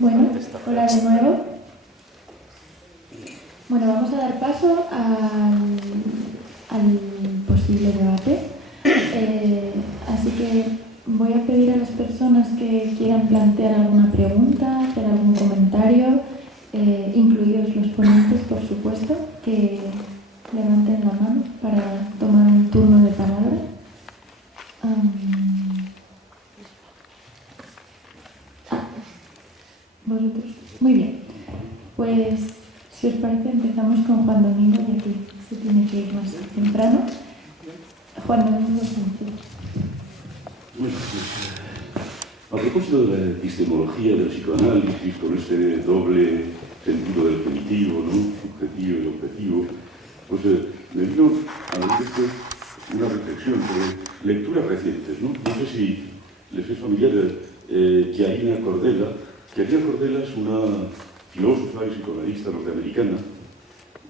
Bueno, hola de nuevo. Bueno, vamos a dar paso al posible debate. Así que voy a pedir a las personas que quieran plantear alguna pregunta, hacer algún comentario, incluidos los ponentes, por supuesto, que levanten la mano para tomar un turno de palabra. Vosotros. Muy bien. Pues, si os parece, empezamos con Juan Domingo, y aquí se tiene que ir más temprano. Juan Domingo Sánchez. Bueno, a propósito de la epistemología del psicoanálisis, con ese doble sentido del genitivo, ¿no? Subjetivo y objetivo, pues me vino a la mente una reflexión sobre lecturas recientes, ¿no? No sé si les es familiar Chiarina Cordella. Chiarina Cordella es una filósofa y psicoanalista norteamericana,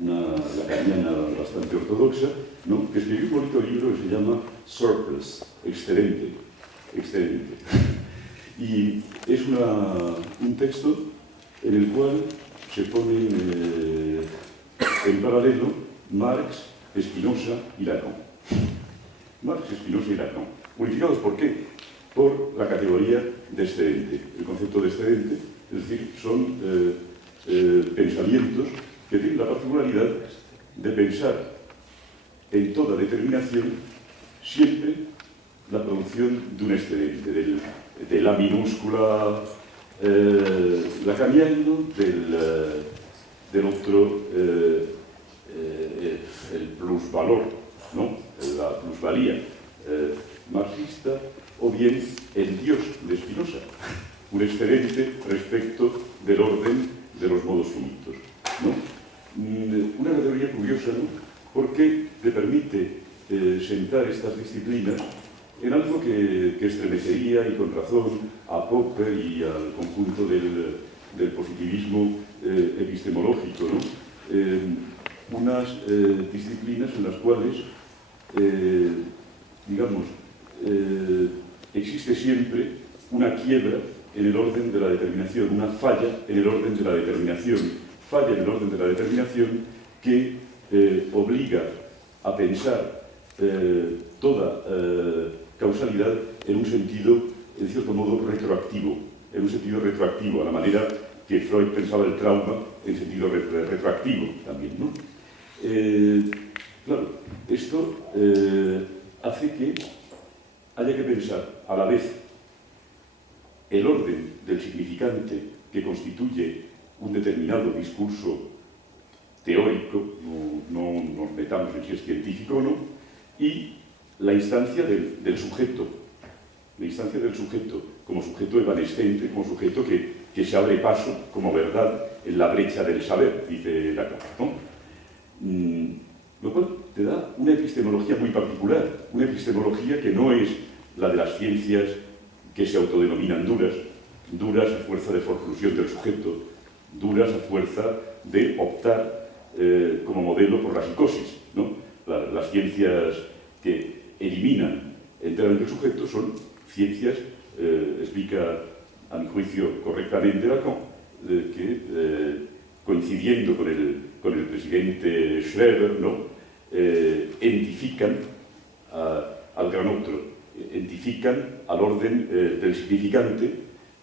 una lacaniana bastante ortodoxa, ¿no? Que escribió un bonito libro que se llama Surplus, excedente. Y es un texto en el cual se ponen en paralelo Marx, Spinoza y Lacan. Marx, Spinoza y Lacan. Unificados, ¿por qué? Por la categoría de excedente. El concepto de excedente, es decir, son pensamientos que tienen la particularidad de pensar en toda determinación siempre la producción de un excedente, de la minúscula lacaniano, del otro el plusvalor, ¿no? La plusvalía marxista, o bien el Dios de Spinoza, un excedente respecto del orden de los modos finitos, ¿no? Una categoría curiosa, ¿no? Porque te permite sentar estas disciplinas en algo que estremecería, y con razón, a Popper y al conjunto del positivismo epistemológico, ¿no? Unas disciplinas en las cuales, digamos, existe siempre una quiebra en el orden de la determinación, una falla en el orden de la determinación, que obliga a pensar toda causalidad en un sentido, en cierto modo, retroactivo, a la manera que Freud pensaba el trauma en sentido retroactivo también, ¿no? Claro, esto hace que haya que pensar a la vez el orden del significante que constituye un determinado discurso teórico, no nos metamos en si es científico o no, y la instancia del sujeto, como sujeto evanescente, como sujeto que se abre paso como verdad en la brecha del saber, dice Lacan, ¿no? Lo cual te da una epistemología muy particular, una epistemología que no es la de las ciencias que se autodenominan duras a fuerza de forclusión del sujeto, duras a fuerza de optar como modelo por la psicosis, ¿no? Las ciencias que eliminan enteramente el sujeto son ciencias, explica a mi juicio correctamente Lacan, que coincidiendo con el presidente Schreber, ¿no? Entifican al gran otro, entifican al orden del significante,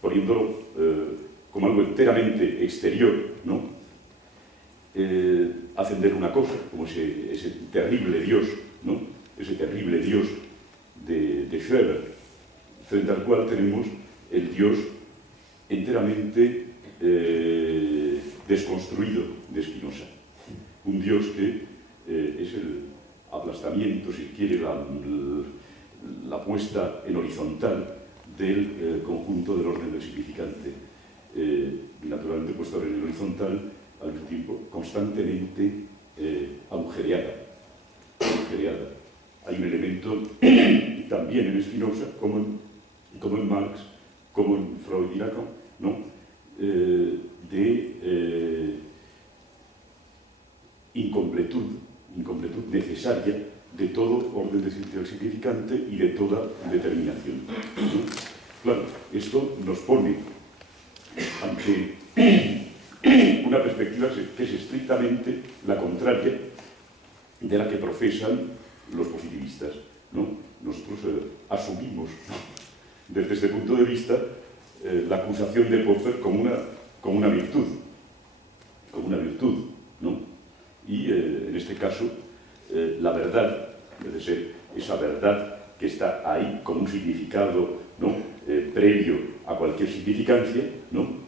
poniéndolo como algo enteramente exterior, ¿no? Hacen ver una cosa, como ese terrible Dios, ¿no? Ese terrible Dios de Schreber, frente al cual tenemos el Dios enteramente desconstruido de Spinoza. Un Dios que es el aplastamiento, si quiere, la puesta en horizontal del conjunto del orden del significante. Naturalmente puesta en horizontal, al mismo tiempo constantemente agujereada. Hay un elemento también en Spinoza, como en Marx, como en Freud y Lacan, ¿no? De incompletud necesaria de todo orden del significante y de toda determinación, ¿no? Claro, esto nos pone ante una perspectiva que es estrictamente la contraria de la que profesan los positivistas, ¿no? Nosotros asumimos, ¿no?, desde este punto de vista, la acusación de Popper como una virtud, ¿no? Y en este caso, la verdad debe ser esa verdad que está ahí con un significado, ¿no?, previo a cualquier significancia, ¿no?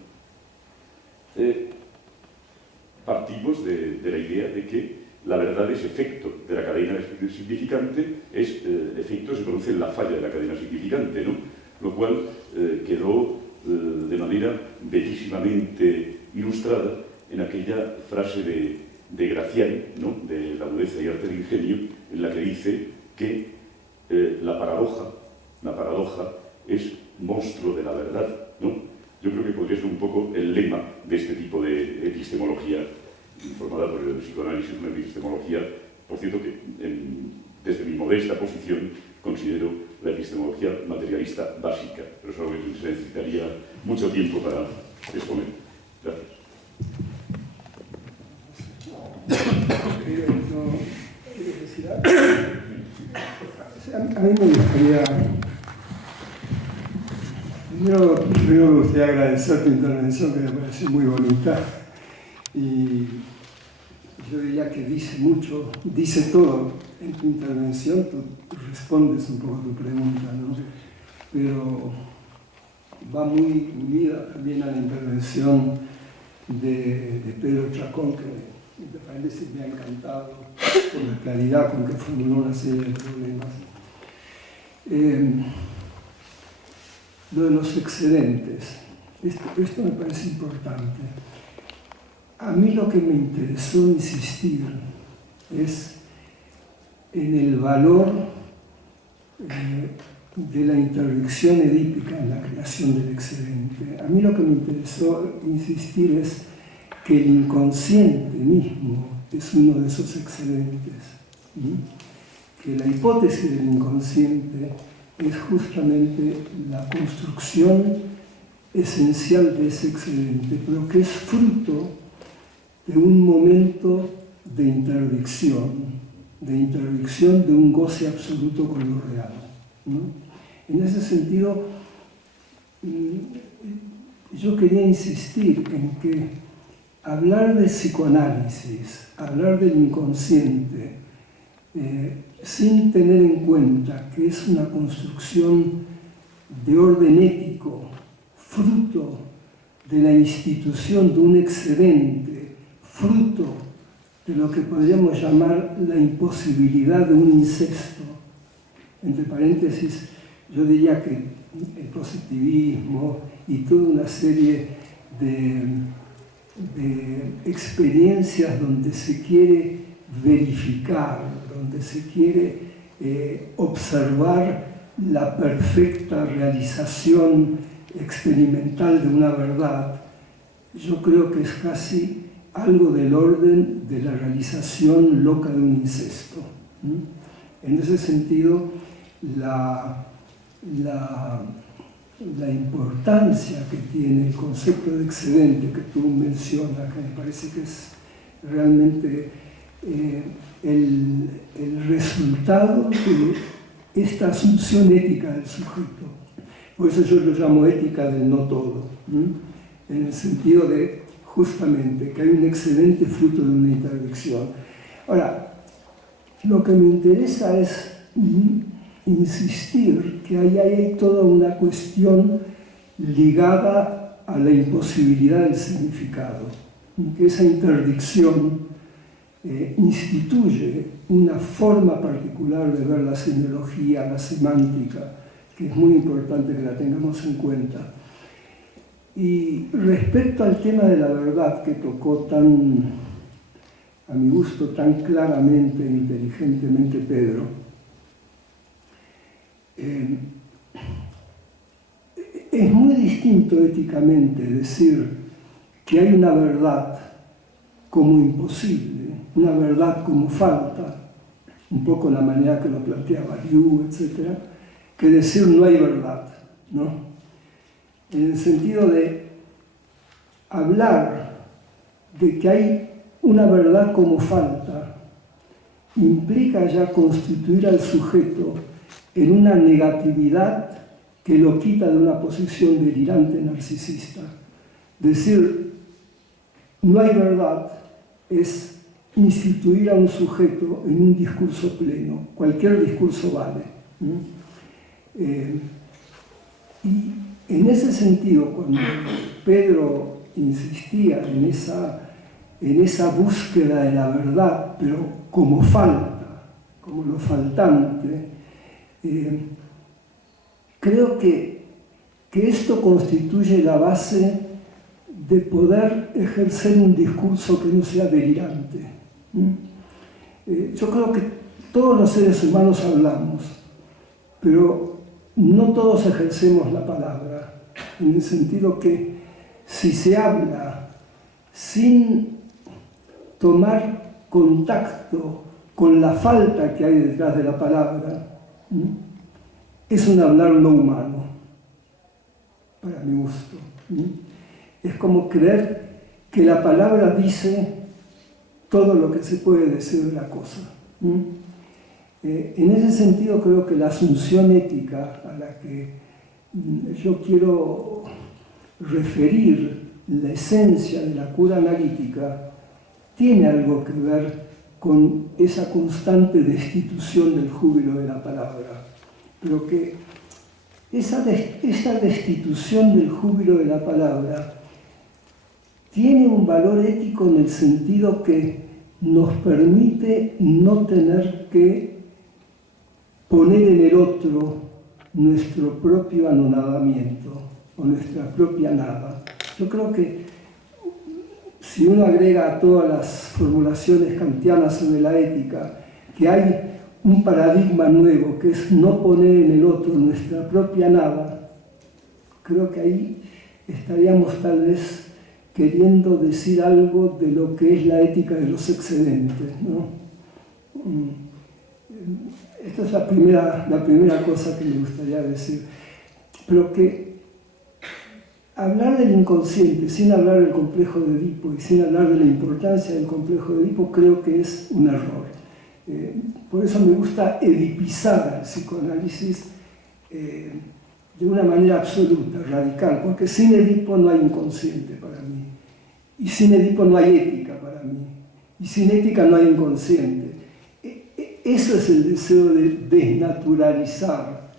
Partimos de la idea de que la verdad es efecto de la cadena significante, efecto se produce en la falla de la cadena significante, ¿no? Lo cual quedó de manera bellísimamente ilustrada en aquella frase de Graziani, ¿no?, de La agudeza y arte del ingenio, en la que dice que la paradoja es monstruo de la verdad, ¿no? Yo creo que podría ser un poco el lema de este tipo de epistemología formada por el psicoanálisis, una epistemología, por cierto, que desde mi modesta posición considero la epistemología materialista básica, pero es algo que se necesitaría mucho tiempo para exponer. Gracias. A mí me gustaría, primero me gustaría agradecer tu intervención, que me pareció muy bonita, y yo diría que dice mucho, dice todo en tu intervención. Tú respondes un poco a tu pregunta, ¿no? Pero va muy unida también a la intervención de Pedro Chacón, que entre paréntesis me ha encantado por la claridad con que formuló una serie de problemas. Lo de los excedentes, esto me parece importante. A mí lo que me interesó insistir es en el valor de la interdicción edípica en la creación del excedente. A mí lo que me interesó insistir es que el inconsciente mismo es uno de esos excedentes, que la hipótesis del inconsciente es justamente la construcción esencial de ese excedente, pero que es fruto de un momento de interdicción de un goce absoluto con lo real, ¿no? En ese sentido, yo quería insistir en que hablar de psicoanálisis, hablar del inconsciente, sin tener en cuenta que es una construcción de orden ético, fruto de la institución de un excedente, fruto de lo que podríamos llamar la imposibilidad de un incesto. Entre paréntesis, yo diría que el positivismo y toda una serie de experiencias donde se quiere verificar, donde se quiere observar la perfecta realización experimental de una verdad, yo creo que es casi algo del orden de la realización loca de un incesto. En ese sentido, la importancia que tiene el concepto de excedente que tú mencionas, que me parece que es realmente el resultado de esta asunción ética del sujeto. Por eso yo lo llamo ética del no todo, en el sentido de justamente que hay un excedente fruto de una interdicción. Ahora, lo que me interesa es insistir que ahí hay toda una cuestión ligada a la imposibilidad del significado, que esa interdicción instituye una forma particular de ver la semiología, la semántica, que es muy importante que la tengamos en cuenta. Y respecto al tema de la verdad que tocó a mi gusto, tan claramente e inteligentemente Pedro, es muy distinto éticamente decir que hay una verdad como imposible, una verdad como falta, un poco la manera que lo planteaba Liu, etc., que decir no hay verdad, ¿no? En el sentido de hablar de que hay una verdad como falta implica ya constituir al sujeto en una negatividad que lo quita de una posición delirante narcisista. Decir no hay verdad es instituir a un sujeto en un discurso pleno. Cualquier discurso vale. Y en ese sentido, cuando Pedro insistía en esa búsqueda de la verdad, pero como falta, como lo faltante, creo que esto constituye la base de poder ejercer un discurso que no sea delirante. Yo creo que todos los seres humanos hablamos, pero no todos ejercemos la palabra, en el sentido que si se habla sin tomar contacto con la falta que hay detrás de la palabra, es un hablar no humano, para mi gusto. Es como creer que la palabra dice todo lo que se puede decir de la cosa. En ese sentido creo que la asunción ética a la que yo quiero referir la esencia de la cura analítica tiene algo que ver con esa constante destitución del júbilo de la palabra, pero que esa destitución del júbilo de la palabra tiene un valor ético en el sentido que nos permite no tener que poner en el otro nuestro propio anonadamiento o nuestra propia nada. Yo creo que si uno agrega a todas las formulaciones kantianas sobre la ética que hay un paradigma nuevo, que es no poner en el otro nuestra propia nada, creo que ahí estaríamos tal vez queriendo decir algo de lo que es la ética de los excedentes, ¿no? Esta es la primera cosa que me gustaría decir. Pero que hablar del inconsciente sin hablar del complejo de Edipo y sin hablar de la importancia del complejo de Edipo creo que es un error. Por eso me gusta edipizar al psicoanálisis de una manera absoluta, radical, porque sin Edipo no hay inconsciente para mí, y sin Edipo no hay ética para mí, y sin ética no hay inconsciente. Eso es el deseo de desnaturalizar.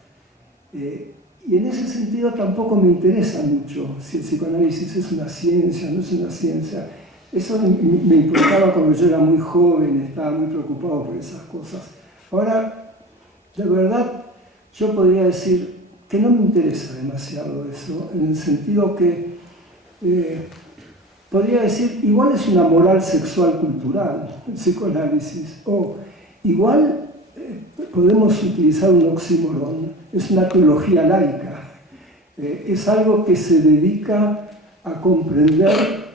Y en ese sentido tampoco me interesa mucho si el psicoanálisis es una ciencia o no es una ciencia. Eso me importaba cuando yo era muy joven, estaba muy preocupado por esas cosas. Ahora, de verdad, yo podría decir que no me interesa demasiado eso, en el sentido que podría decir, igual es una moral sexual cultural, el psicoanálisis, o igual podemos utilizar un oxímoron, es una teología laica, es algo que se dedica a comprender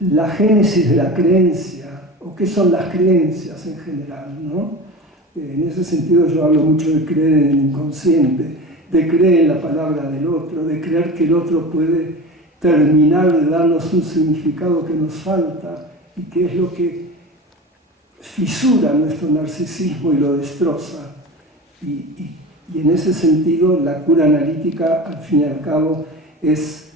la génesis de la creencia, o qué son las creencias en general, ¿no? En ese sentido yo hablo mucho de creer en el inconsciente, de creer en la palabra del otro, de creer que el otro puede terminar de darnos un significado que nos falta y que es lo que fisura nuestro narcisismo y lo destroza. Y en ese sentido la cura analítica, al fin y al cabo, es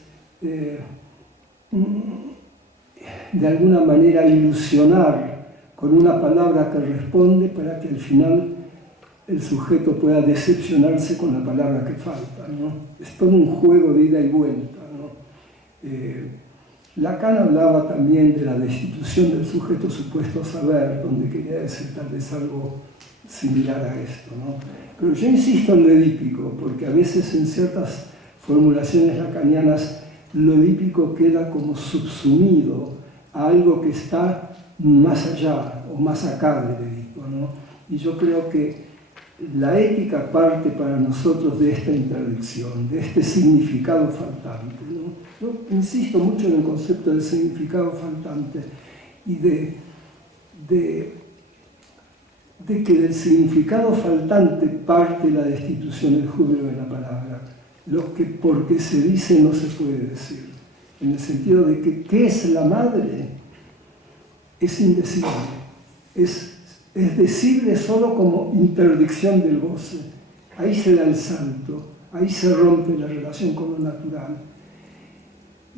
de alguna manera ilusionar con una palabra que responde para que al final el sujeto pueda decepcionarse con la palabra que falta, ¿no? Es todo un juego de ida y vuelta, ¿no? Lacan hablaba también de la destitución del sujeto supuesto saber, donde quería decir tal vez algo similar a esto, ¿no? Pero yo insisto en lo edípico, porque a veces en ciertas formulaciones lacanianas lo edípico queda como subsumido a algo que está más allá o más acá del Edipo, ¿no? Y yo creo que la ética parte para nosotros de esta interdicción, de este significado faltante, ¿no? Yo insisto mucho en el concepto de significado faltante y de que del significado faltante parte la destitución del júbilo de la palabra, lo que porque se dice no se puede decir. en el sentido de que ¿qué es la madre? Es indecible, es decible solo como interdicción del goce. Ahí se da el salto, ahí se rompe la relación con lo natural.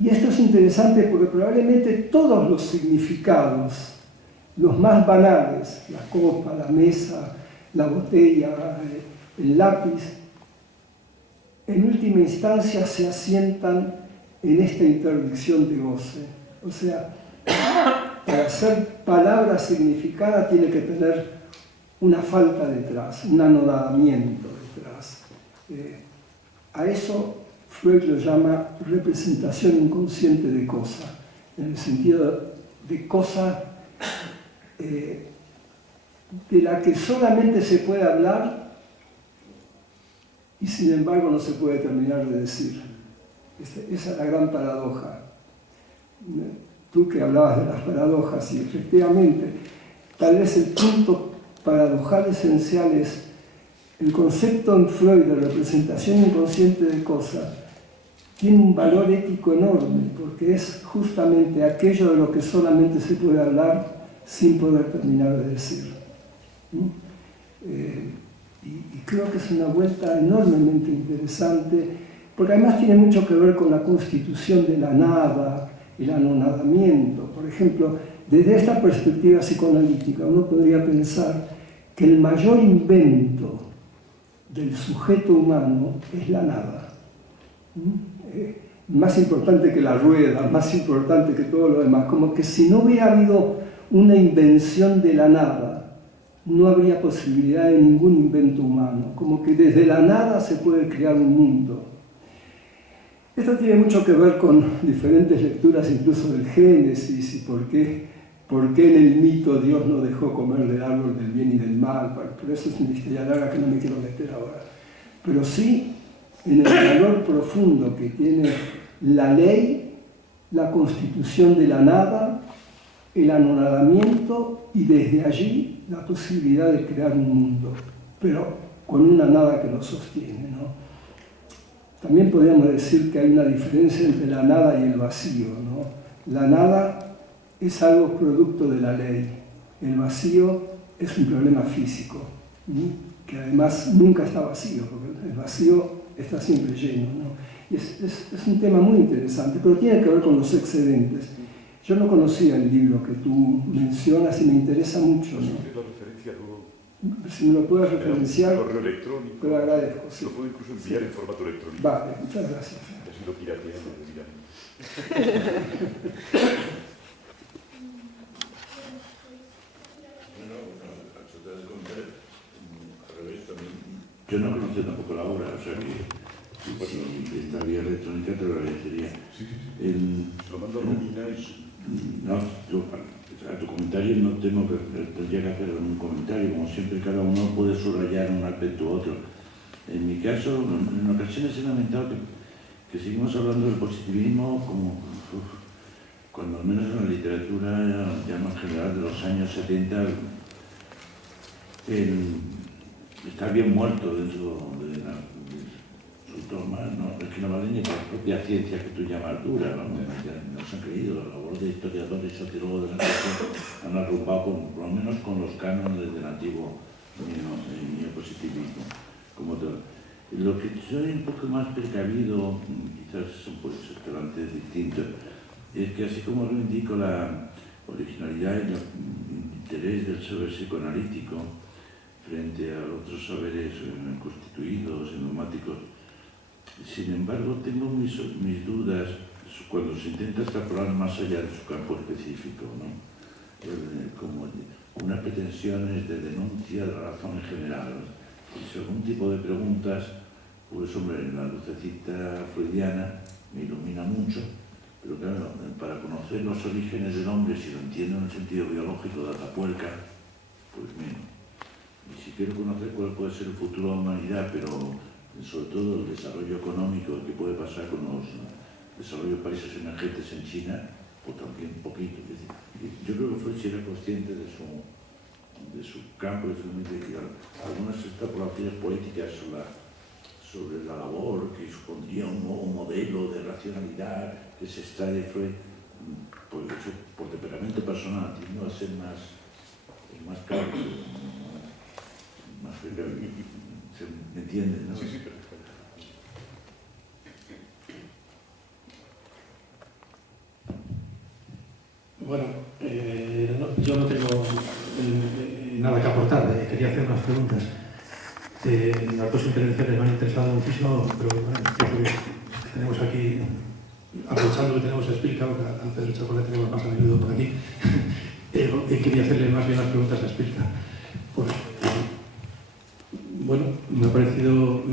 Y esto es interesante porque probablemente todos los significados, los más banales, la copa, la mesa, la botella, el lápiz, en última instancia se asientan en esta interdicción de goce. O sea, para ser palabra significada tiene que tener una falta detrás, un anodamiento detrás. A eso Freud lo llama representación inconsciente de cosa, en el sentido de cosa de la que solamente se puede hablar y sin embargo no se puede terminar de decir. Esa es la gran paradoja. Tú que hablabas de las paradojas, y efectivamente, tal vez el punto paradojal esencial es el concepto en Freud de representación inconsciente de cosa tiene un valor ético enorme, porque es justamente aquello de lo que solamente se puede hablar sin poder terminar de decir. Y creo que es una vuelta enormemente interesante, porque además tiene mucho que ver con la constitución de la nada, el anonadamiento. Por ejemplo, desde esta perspectiva psicoanalítica uno podría pensar que el mayor invento del sujeto humano es la nada. Más importante que la rueda, más importante que todo lo demás. Como que si no hubiera habido una invención de la nada, no habría posibilidad de ningún invento humano. Como que desde la nada se puede crear un mundo. Esto tiene mucho que ver con diferentes lecturas incluso del Génesis y por qué en el mito Dios no dejó comer del árbol del bien y del mal. Pero eso es una historia larga que no me quiero meter ahora. Pero sí en el valor profundo que tiene la ley, la constitución de la nada, el anonadamiento y desde allí la posibilidad de crear un mundo, pero con una nada que lo sostiene, ¿no? También podríamos decir que hay una diferencia entre la nada y el vacío, ¿no? La nada es algo producto de la ley, el vacío es un problema físico, que además nunca está vacío, porque el vacío está siempre lleno, ¿no? Y es un tema muy interesante, pero tiene que ver con los excedentes. Yo no conocía el libro que tú mencionas y me interesa mucho, ¿no? Si me lo puedes referenciar, correo electrónico, te lo agradezco. Sí. Lo puedo incluso enviar en formato electrónico. Vale, muchas gracias. Así lo pirateamos, digamos. Yo no conocía tampoco la obra, o sea que si esta vía electrónica te lo agradecería. Sí. Se lo mando a Romina y... No, yo a tu comentario no tengo que, tendría que hacer un comentario, como siempre cada uno puede subrayar un aspecto u otro. En mi caso, en ocasiones he lamentado que seguimos hablando del positivismo como cuando al menos en la literatura ya más general de los años 70 está bien muerto dentro de su toma, ¿no? Es que no vale ni por la propia ciencia que tú llamas dura, ¿no? No se han creído, la labor de historiadores y sociólogos de la ciencia han arrumbado por lo menos con los cánones del antiguo neopositivismo como tal. Lo que soy un poco más precavido, quizás pues antes distinto, es que así como reivindico la originalidad y el interés del saber psicoanalítico frente a otros saberes constituidos, enigmáticos, sin embargo tengo mis dudas cuando se intenta extrapolar más allá de su campo específico, ¿no? Como unas pretensiones de denuncia de la razón en general. Y según tipo de preguntas, pues hombre, la lucecita freudiana me ilumina mucho, pero claro, para conocer los orígenes del hombre, si lo entiendo en el sentido biológico de Atapuerca, pues menos. Y si quiero conocer cuál puede ser el futuro de la humanidad, pero sobre todo el desarrollo económico que puede pasar con los desarrollos de países emergentes en China, pues también un poquito. Yo creo que Freud sí era consciente de su campo, de su investigación. Algunas extrapolaciones poéticas sobre la labor que supondría un nuevo modelo de racionalidad que se extrae de Freud, por temperamento personal, tiende a ser más claro, más se me entiende, ¿no? Sí, sí, perfecto. Bueno, yo no tengo nada que aportar, quería hacer unas preguntas. Las dos intervenciones me han interesado muchísimo, pero bueno, creo que tenemos aquí, aprovechando que tenemos a Spilka, a Pedro Chaco le tenemos más a menudo por aquí, quería hacerle más bien las preguntas a Spilka. Pues, bueno, me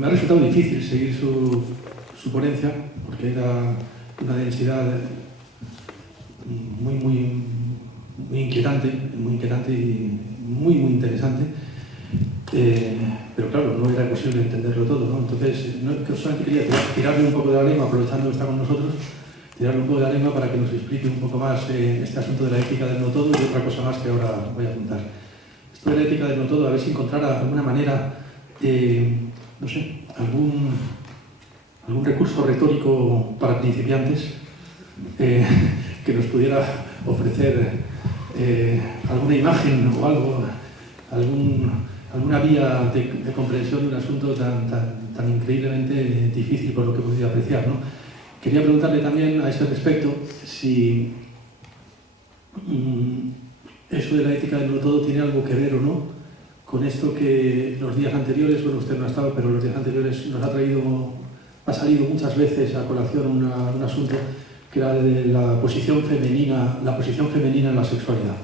ha resultado difícil seguir su ponencia, porque era una densidad muy inquietante y muy interesante, pero claro, no era posible entenderlo todo, ¿no? Entonces, solamente quería tirarle un poco de la lengua, aprovechando que está con nosotros, tirarle un poco de la lengua para que nos explique un poco más este asunto de la ética del no todo y otra cosa más que ahora voy a apuntar. Esto de la ética del no todo, a ver si encontrara alguna manera, no sé, algún recurso retórico para principiantes que nos pudiera ofrecer alguna imagen o algo, alguna vía de comprensión de un asunto tan increíblemente difícil por lo que he podido apreciar, ¿no? Quería preguntarle también a ese respecto si eso de la ética del no todo tiene algo que ver o no con esto que los días anteriores, bueno, usted no ha estado, pero los días anteriores nos ha salido muchas veces a colación un asunto que era de la posición femenina en la sexualidad.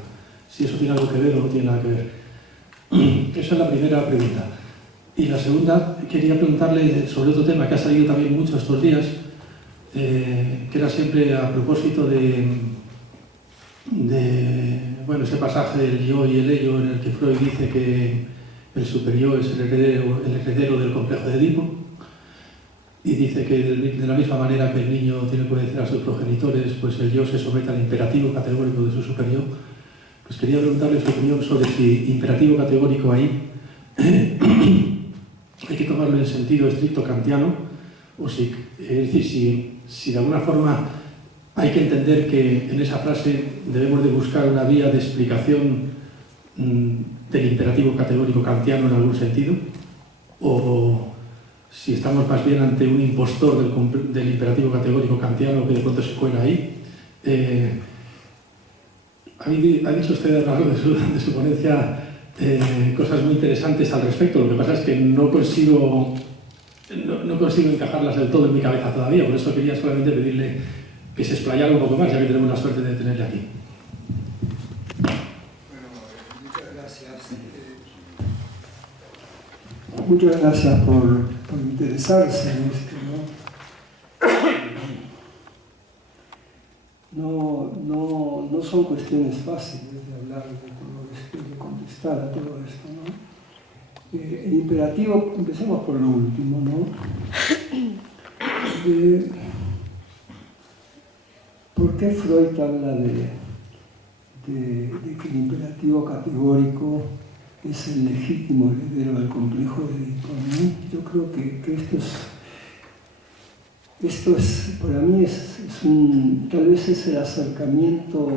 Si eso tiene algo que ver o no tiene nada que ver. Esa es la primera pregunta. Y la segunda, quería preguntarle sobre otro tema que ha salido también mucho estos días, que era siempre a propósito de ese pasaje del yo y el ello, en el que Freud dice que el superyo es el heredero del complejo de Edipo, y dice que de la misma manera que el niño tiene que obedecer a sus progenitores, pues el yo se somete al imperativo categórico de su superior. Pues quería preguntarle su opinión sobre si imperativo categórico ahí hay que tomarlo en sentido estricto kantiano, o si, es decir, si de alguna forma hay que entender que en esa frase debemos de buscar una vía de explicación del imperativo categórico kantiano en algún sentido, o si estamos más bien ante un impostor del imperativo categórico kantiano que de pronto se cuela ahí. Ha dicho usted a lo largo de su ponencia cosas muy interesantes al respecto. Lo que pasa es que no consigo encajarlas del todo en mi cabeza todavía, por eso quería solamente pedirle que se explayara un poco más, ya que tenemos la suerte de tenerle aquí. Muchas gracias. Muchas gracias por interesarse en esto, ¿no? No son cuestiones fáciles de hablar de todo esto, de contestar a todo esto, ¿no? El imperativo, empecemos por lo último, ¿no? ¿Por qué Freud habla de que el imperativo categórico es el legítimo heredero del complejo de Edipo, ¿no? Yo creo que esto es, para mí, tal vez es el acercamiento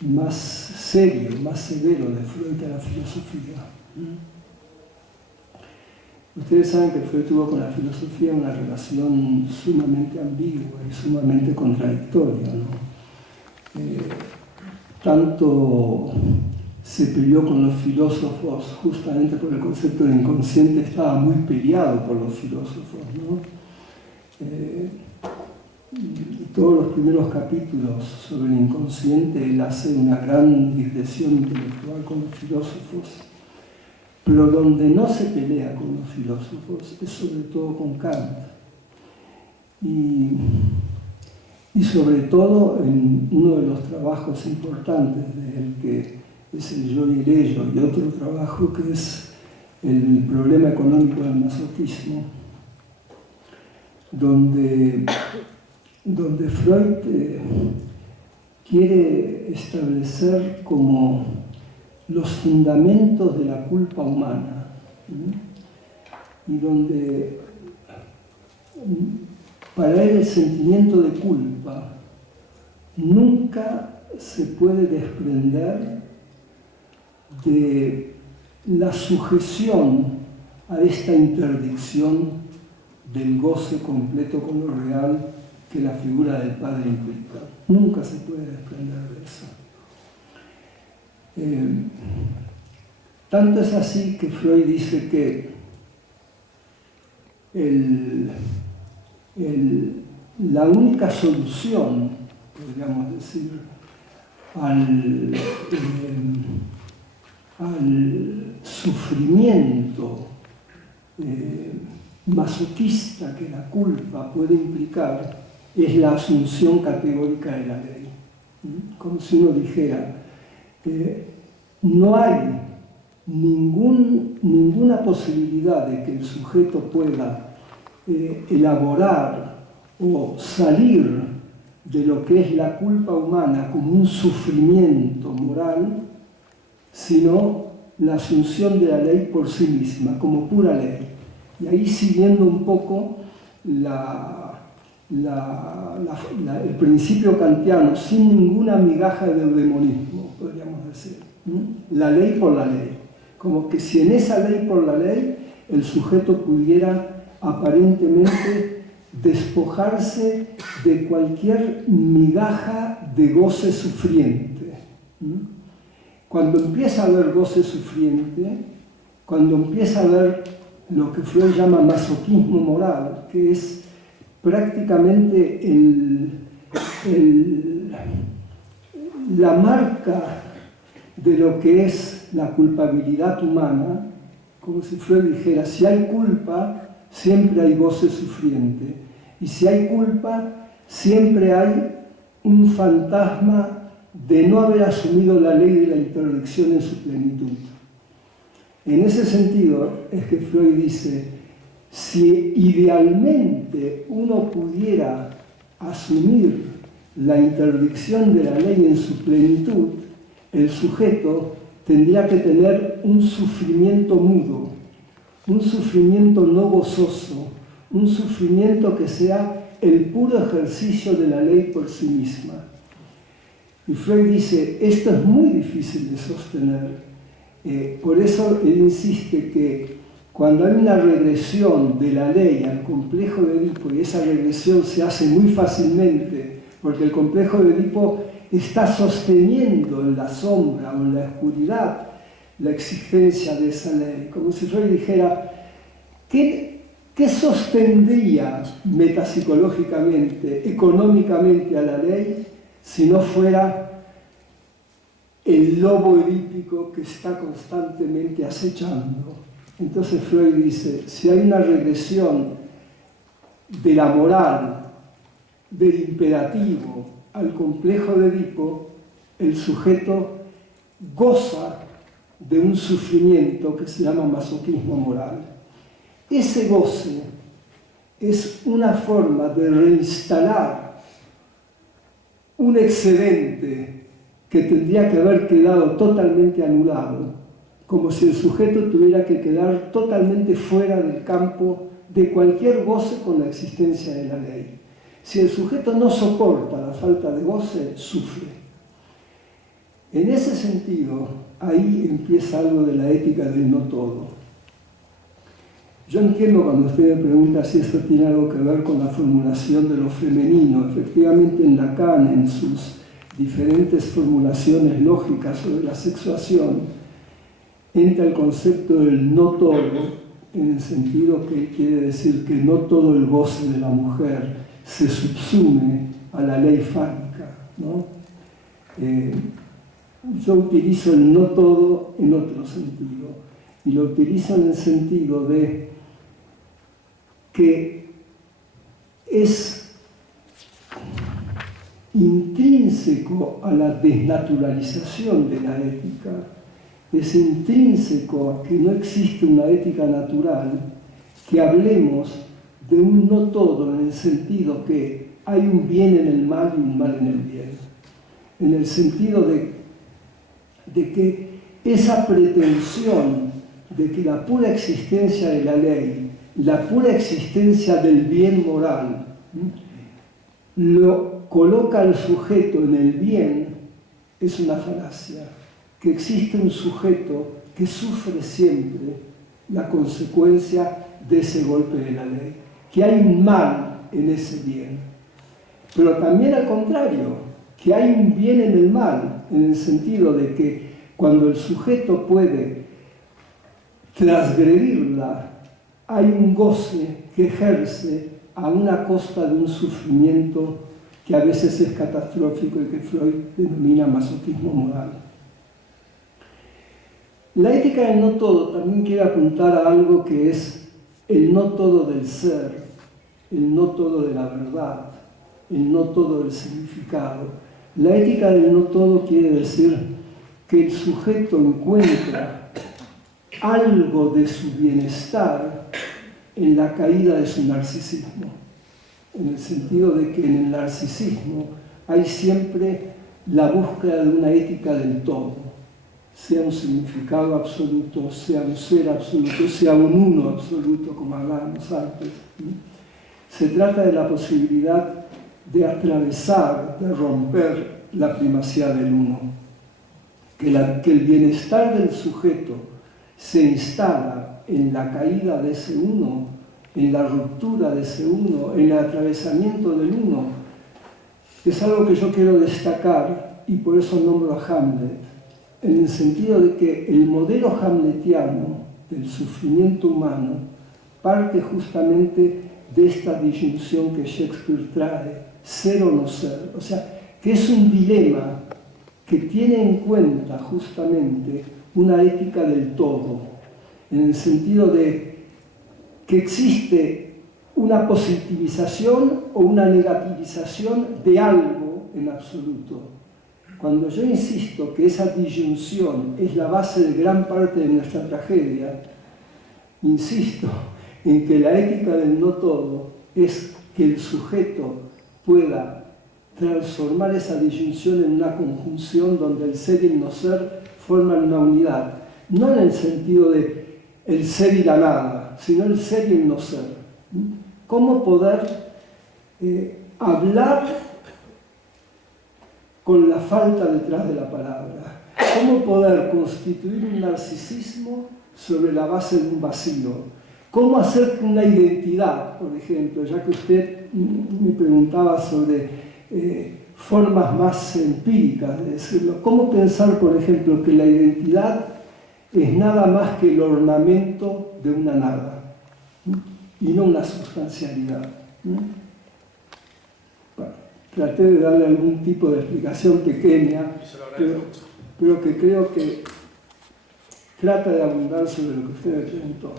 más serio, más severo de Freud a la filosofía. Ustedes saben que Freud tuvo con la filosofía una relación sumamente ambigua y sumamente contradictoria, ¿no? Tanto se peleó con los filósofos justamente por el concepto de inconsciente, estaba muy peleado por los filósofos, ¿no? Todos los primeros capítulos sobre el inconsciente él hace una gran digresión intelectual con los filósofos, pero donde no se pelea con los filósofos es sobre todo con Kant. Y sobre todo en uno de los trabajos importantes de él, que es el yo y el ello, y otro trabajo que es el problema económico del masoquismo, donde Freud quiere establecer como los fundamentos de la culpa humana, y donde para él el sentimiento de culpa nunca se puede desprender de la sujeción a esta interdicción del goce completo con lo real que la figura del padre implica. Nunca se puede desprender de eso. Tanto es así que Freud dice que la única solución, podríamos decir, al sufrimiento masoquista que la culpa puede implicar es la asunción categórica de la ley. Como si uno dijera, no hay ninguna posibilidad de que el sujeto pueda elaborar o salir de lo que es la culpa humana como un sufrimiento moral, sino la asunción de la ley por sí misma, como pura ley. Y ahí siguiendo un poco el principio kantiano, sin ninguna migaja de eudemonismo, podríamos decir. La ley por la ley. Como que si en esa ley por la ley el sujeto pudiera aparentemente despojarse de cualquier migaja de goce sufriente. Cuando empieza a haber goce sufriente, cuando empieza a haber lo que Freud llama masoquismo moral, que es prácticamente la marca de lo que es la culpabilidad humana, como si Freud dijera, si hay culpa, siempre hay goce sufriente. Y si hay culpa, siempre hay un fantasma de no haber asumido la ley de la interdicción en su plenitud. En ese sentido es que Freud dice, si idealmente uno pudiera asumir la interdicción de la ley en su plenitud, el sujeto tendría que tener un sufrimiento mudo, un sufrimiento no gozoso, un sufrimiento que sea el puro ejercicio de la ley por sí misma. Y Freud dice, esto es muy difícil de sostener. Por eso él insiste que cuando hay una regresión de la ley al complejo de Edipo, y esa regresión se hace muy fácilmente, porque el complejo de Edipo está sosteniendo en la sombra o en la oscuridad la existencia de esa ley. Como si Freud dijera, ¿qué sostendría metapsicológicamente, económicamente a la ley si no fuera el lobo edípico que está constantemente acechando? Entonces Freud dice, si hay una regresión de la moral, del imperativo al complejo de Edipo, el sujeto goza de un sufrimiento que se llama masoquismo moral. Ese goce es una forma de reinstalar un excedente que tendría que haber quedado totalmente anulado, como si el sujeto tuviera que quedar totalmente fuera del campo de cualquier goce con la existencia de la ley. Si el sujeto no soporta la falta de goce, sufre. En ese sentido, ahí empieza algo de la ética del no todo. Yo entiendo cuando usted me pregunta si esto tiene algo que ver con la formulación de lo femenino. Efectivamente, en Lacan, en sus diferentes formulaciones lógicas sobre la sexuación, entra el concepto del no todo, en el sentido que quiere decir que no todo el goce de la mujer se subsume a la ley fálica, ¿no? Yo utilizo el no todo en otro sentido, y lo utilizo en el sentido de que es intrínseco a la desnaturalización de la ética, es intrínseco a que no existe una ética natural, que hablemos de un no todo en el sentido que hay un bien en el mal y un mal en el bien, en el sentido de que esa pretensión de que la pura existencia de la ley la pura existencia del bien moral, lo coloca al sujeto en el bien, es una falacia. Que existe un sujeto que sufre siempre la consecuencia de ese golpe de la ley, que hay un mal en ese bien, pero también al contrario, que hay un bien en el mal, en el sentido de que cuando el sujeto puede transgredirla, hay un goce que ejerce a una costa de un sufrimiento que a veces es catastrófico y que Freud denomina masoquismo moral. La ética del no todo también quiere apuntar a algo que es el no todo del ser, el no todo de la verdad, el no todo del significado. La ética del no todo quiere decir que el sujeto encuentra algo de su bienestar en la caída de su narcisismo, en el sentido de que en el narcisismo hay siempre la búsqueda de una ética del todo, sea un significado absoluto, sea un ser absoluto, sea un uno absoluto, como hablábamos antes. Se trata de la posibilidad de atravesar, de romper la primacía del uno, que el bienestar del sujeto se instala en la caída de ese uno, en la ruptura de ese uno, en el atravesamiento del uno. Es algo que yo quiero destacar y por eso nombro a Hamlet, en el sentido de que el modelo hamletiano del sufrimiento humano parte justamente de esta disyunción que Shakespeare trae, ser o no ser. O sea, que es un dilema que tiene en cuenta justamente una ética del todo, en el sentido de que existe una positivización o una negativización de algo en absoluto. Cuando yo insisto que esa disyunción es la base de gran parte de nuestra tragedia, insisto en que la ética del no todo es que el sujeto pueda transformar esa disyunción en una conjunción donde el ser y el no ser forman una unidad, no en el sentido de el ser y la nada, sino el ser y el no ser. ¿Cómo poder hablar con la falta detrás de la palabra? ¿Cómo poder constituir un narcisismo sobre la base de un vacío? ¿Cómo hacer que una identidad, por ejemplo, ya que usted me preguntaba sobre formas más empíricas de decirlo, cómo pensar, por ejemplo, que la identidad es nada más que el ornamento de una nada y no una sustancialidad? Bueno, traté de darle algún tipo de explicación pequeña, pero que creo que trata de abundar sobre lo que usted me preguntó.